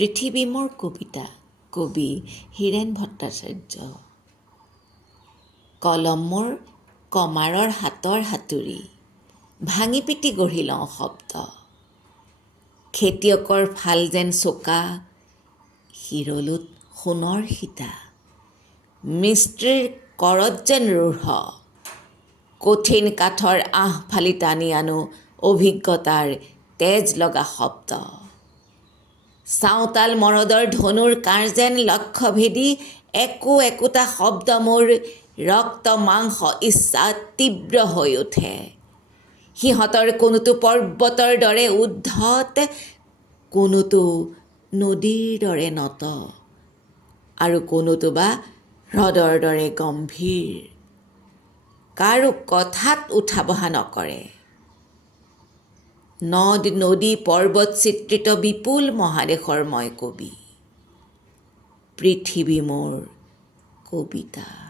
পৃথিৱী মোৰ কবিতা কবি হীৰেণ ভট্টাচাৰ্য। কলম মোৰ কমাৰৰ হাতৰ হাতুৰি, ভাঙি পিটি গঢ়ি লওঁ শব্দ। খেতিয়কৰ ফাল যেন চোকা, শিৰলুত সোণৰ সীতা। মিস্ত্ৰীৰ কৰত যেন ৰূঢ়, কঠিন কাঠৰ আঁহ ফালি টানি আনো অভিজ্ঞতাৰ তেজ লগা শব্দ। চাওতাল মৰদৰ ধনুৰ কাঁড় যেন লক্ষ্যভেদী, একো একোটা শব্দ মোৰ ৰক্ত মাংস ইচ্ছাত তীব্ৰ হৈ উঠে। সিহঁতৰ কোনোটো পৰ্বতৰ দৰে উদ্ধত, কোনোটো নদীৰ দৰে নত, আৰু কোনোটো বা হ্ৰদৰ দৰে গম্ভীৰ। কাৰো কথাত উঠা বহা নকৰে। নদ নদী পৰ্বত চিত্ৰিত বিপুল মহাদেশৰ মই কবি। পৃথিৱী মোৰ কবিতা।